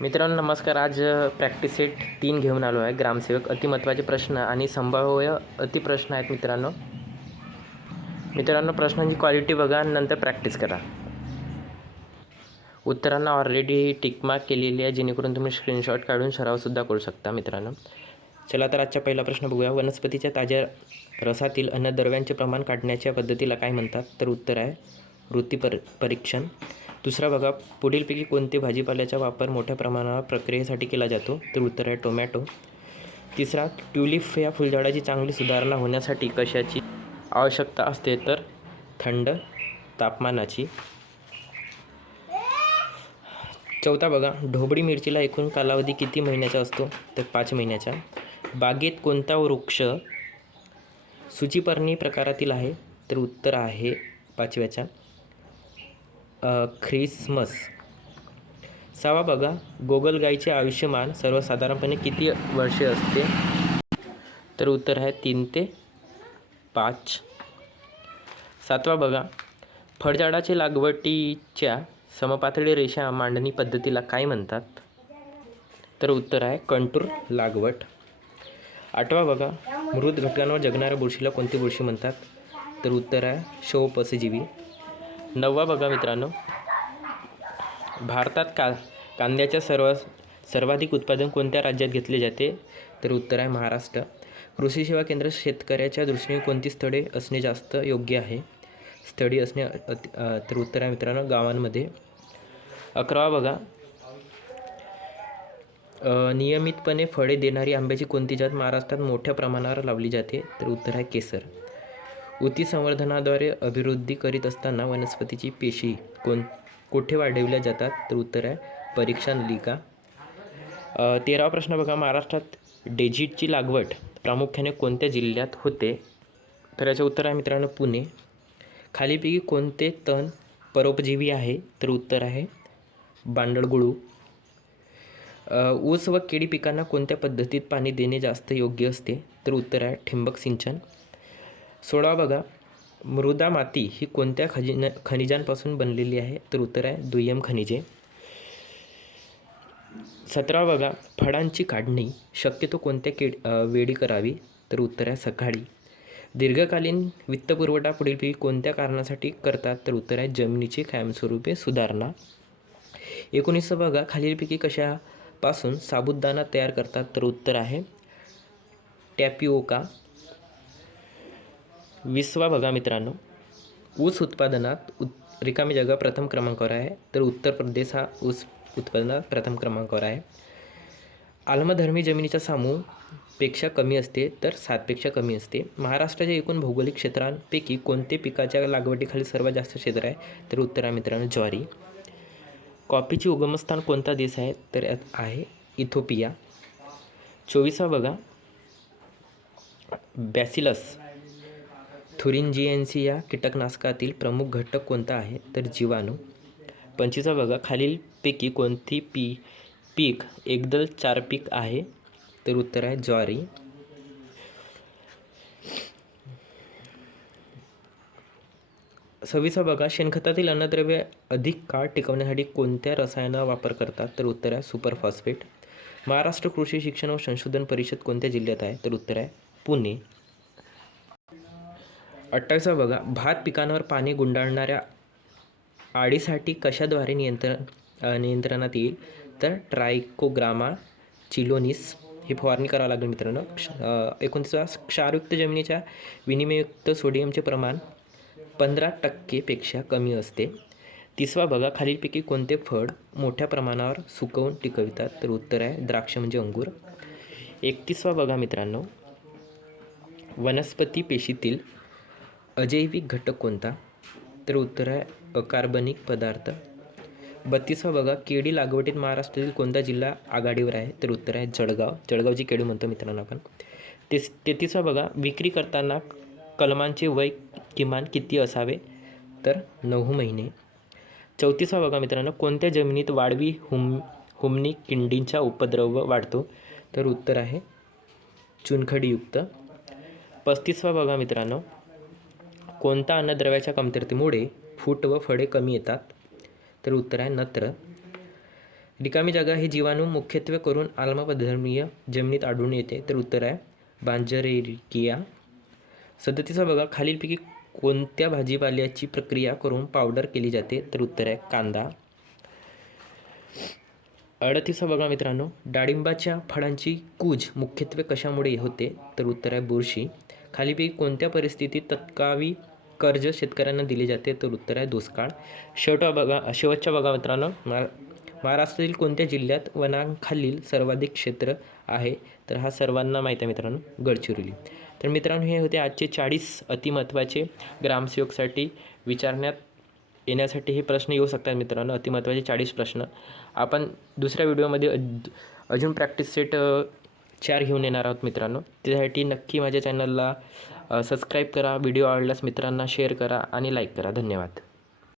मित्रांनो नमस्कार. आज प्रॅक्टिस सेट 3 घेऊन आलो आहे. ग्रामसेवक अतिमहत्त्वाचे प्रश्न आणि संभाव्य अतिप्रश्न आहेत मित्रांनो. प्रश्नांची क्वालिटी बघा आणि नंतर प्रॅक्टिस करा. उत्तरांना ऑलरेडी टिकमार्क केलेली आहे, जेणेकरून तुम्ही स्क्रीनशॉट काढून सरावसुद्धा करू शकता मित्रांनो. चला तर आजचा पहिला प्रश्न बघूया. वनस्पतीच्या ताज्या रसातील अन्नद्रव्यांचे प्रमाण काढण्याच्या पद्धतीला काय म्हणतात? तर उत्तर आहे परीक्षण. दुसरा बघा, पुढीलपैकी कोणते भाजीपाल्याचा वापर मोठ्या प्रमाणावर प्रक्रियेसाठी केला जातो? तर उत्तर आहे टोमॅटो. तिसरा, ट्यूलिप या फुलझाडाची चांगली सुधारणा होण्यासाठी कशाची आवश्यकता असते? तर थंड तापमानाची. चौथा बघा, ढोबळी मिरचीला एकूण कालावधी किती महिन्याचा असतो? तर 5 महिन्याचा. बागेत कोणता वृक्ष सूचीपर्णी प्रकारातील आहे? तर उत्तर आहे 5व्याचा ख्रिसमस. 6वा बघा, गोगलगाईचे आयुष्यमान सर्वसाधारणपणे किती वर्षे असते? तर उत्तर आहे 3 ते 5. 7वा बघा, फळझाडाचे लागवडीच्या समपातळी रेषा मांडणी पद्धतीला काय म्हणतात? तर उत्तर आहे कंटूर लागवड. 8वा बघा, मृत घटकांवर जगणाऱ्या बुरशीला कोणती बुरशी म्हणतात? तर उत्तर आहे शवपशजीवी. 9वा बघा मित्रांनो, भारतात कांद्याच्या सर्वाधिक उत्पादन कोणत्या राज्यात घेतले जाते? तर उत्तर आहे महाराष्ट्र. कृषी सेवा केंद्र शेतकऱ्याच्या दृष्टीने कोणती स्थळे असणे जास्त योग्य आहे? स्थळी असणे तर उत्तर आहे मित्रांनो गावांमध्ये. 11वा बघा, नियमितपणे फळे देणारी आंब्याची कोणती जात महाराष्ट्रात मोठ्या प्रमाणावर लावली जाते? तर उत्तर आहे केसर. ऊती संवर्धनाद्वारे अभिवृद्धी करीत असताना वनस्पतीची पेशी कोठे वाढवल्या जातात? तर उत्तर आहे परीक्षा नलिका. 13वा प्रश्न बघा, महाराष्ट्रात डेझीची लागवड प्रामुख्याने कोणत्या जिल्ह्यात होते? तर याचं उत्तर आहे मित्रांनो पुणे. खालीपैकी कोणते तण परोपजीवी आहे? तर उत्तर आहे बांडळगुळू. ऊस व केळी पिकांना कोणत्या पद्धतीत पाणी देणे जास्त योग्य असते? तर उत्तर आहे ठिबक सिंचन. 16वा बघा, मृदा माती ही कोणत्या खनिजांपासून बनलेली आहे? तर उत्तर आहे दुय्यम खनिजे. 17वा बघा, फळांची काढणी शक्यतो कोणत्या वेळी करावी? तर उत्तर आहे सकाळी. दीर्घकालीन वित्तपुरवठा पुढीलपैकी कोणत्या कारणासाठी करतात? तर उत्तर आहे जमिनीची कायमस्वरूपी सुधारणा. 19 बघा, खालीलपैकी कशापासून साबुदाणा तयार करतात? तर उत्तर आहे टॅपिओका. 20वा बघा मित्रांनो, ऊस उत्पादनात रिकामी जागा प्रथम क्रमांकावर आहे? तर उत्तर प्रदेश हा ऊस उत्पादनात प्रथम क्रमांकावर आहे. आम्लधर्मी जमिनीचा समूह पेक्षा कमी असते? तर 7पेक्षा कमी असते. महाराष्ट्राच्या एकूण भौगोलिक क्षेत्रांपैकी कोणते पिकाच्या लागवडीखाली सर्वात जास्त क्षेत्र आहे? तर उत्तर आहे मित्रांनो ज्वारी. कॉफीचे उगमस्थान कोणता देश आहे? तर आहे इथिओपिया. 24वा बघा, बॅसिलस थुरिंजिएन्सी या कीटकनाशकातील प्रमुख घटक कोणता आहे? तर जीवाणू. 25वा बघा, खालीलपैकी कोणती पीक एकदल 4 पीक आहे? तर उत्तर आहे ज्वारी. 26वा बघा, शेणखतातील अन्नद्रव्य अधिक काळ टिकवण्यासाठी कोणत्या रसायनाचा वापर करतात? तर उत्तर आहे सुपर फॉस्फेट. महाराष्ट्र कृषी शिक्षण व संशोधन परिषद कोणत्या जिल्ह्यात आहे? तर उत्तर आहे पुणे. 28वा बघा, भात पिकांवर पाणी गुंडाळणाऱ्या अळीसाठी कशाद्वारे नियंत्रणात येईल? तर ट्रायकोग्रामा चिलोनिस ही फवारणी करावं लागेल मित्रांनो. 29वा, क्षारयुक्त जमिनीच्या विनिमययुक्त सोडियमचे प्रमाण 15% कमी असते. 30वा बघा, खालीलपैकी कोणते फळ मोठ्या प्रमाणावर सुकवून टिकवितात? तर उत्तर आहे द्राक्ष म्हणजे अंगूर. 31वा बघा मित्रांनो, वनस्पती पेशीतील अजैविक घटक कोणता? तर उत्तर आहे अकार्बनिक पदार्थ. 32वा बघा, केळी लागवडीत महाराष्ट्रातील कोणता जिल्हा आघाडीवर आहे? तर उत्तर आहे जळगावची केळी म्हणतो मित्रांनो आपण. 33वा बघा, विक्री करताना कलमांचे वय किमान किती असावे? तर 9 महिने. 34वा बघा मित्रांनो, कोणत्या जमिनीत वाळवी हुमणी किंडींचा उपद्रव वाढतो? तर उत्तर आहे चुनखडीयुक्त. 35वा बघा मित्रांनो, कोणत्या अन्नद्रव्याच्या कमतरतेमुळे फूट व फळे कमी येतात? तर उत्तर आहे नत्र. रिकामी जागा हे जीवाणू मुख्यत्वे करून आम्लधर्मीय जमिनीत आढळून येते. तर उत्तर आहे बांजरेरिकिया. 37 बघा, खालीलपैकी कोणत्या भाजीपाल्याची प्रक्रिया करून पावडर केली जाते? तर उत्तर आहे कांदा. 38 बघा मित्रांनो, डाळिंबाच्या फळांची कूज मुख्यत्वे कशामुळे होते? तर उत्तर आहे बुरशी. खालीलपैकी कोणत्या परिस्थितीत तत्कावी कर्ज शेतकऱ्यांना दिले जाते? तर उत्तर आहे दुष्काळ. शेवटच्या बघा मित्रांनो, महाराष्ट्रातील कोणत्या जिल्ह्यात वनांखालील सर्वाधिक क्षेत्र आहे? तर हा सर्वांना माहीत आहे मित्रांनो, गडचिरोली. तर मित्रांनो, हे होते आजचे 40 अतिमहत्त्वाचे ग्रामसेवकसाठी विचारण्यात येण्यासाठी हे प्रश्न येऊ शकतात मित्रांनो, अतिमहत्त्वाचे 40 प्रश्न. आपण दुसऱ्या व्हिडिओमध्ये अजून प्रॅक्टिस सेट 4 घेऊन येणार आहोत मित्रांनो. त्यासाठी नक्की माझ्या चॅनलला सबस्क्राईब करा, व्हिडिओ आवडल्यास मित्रांना शेअर करा आणि लाईक करा. धन्यवाद.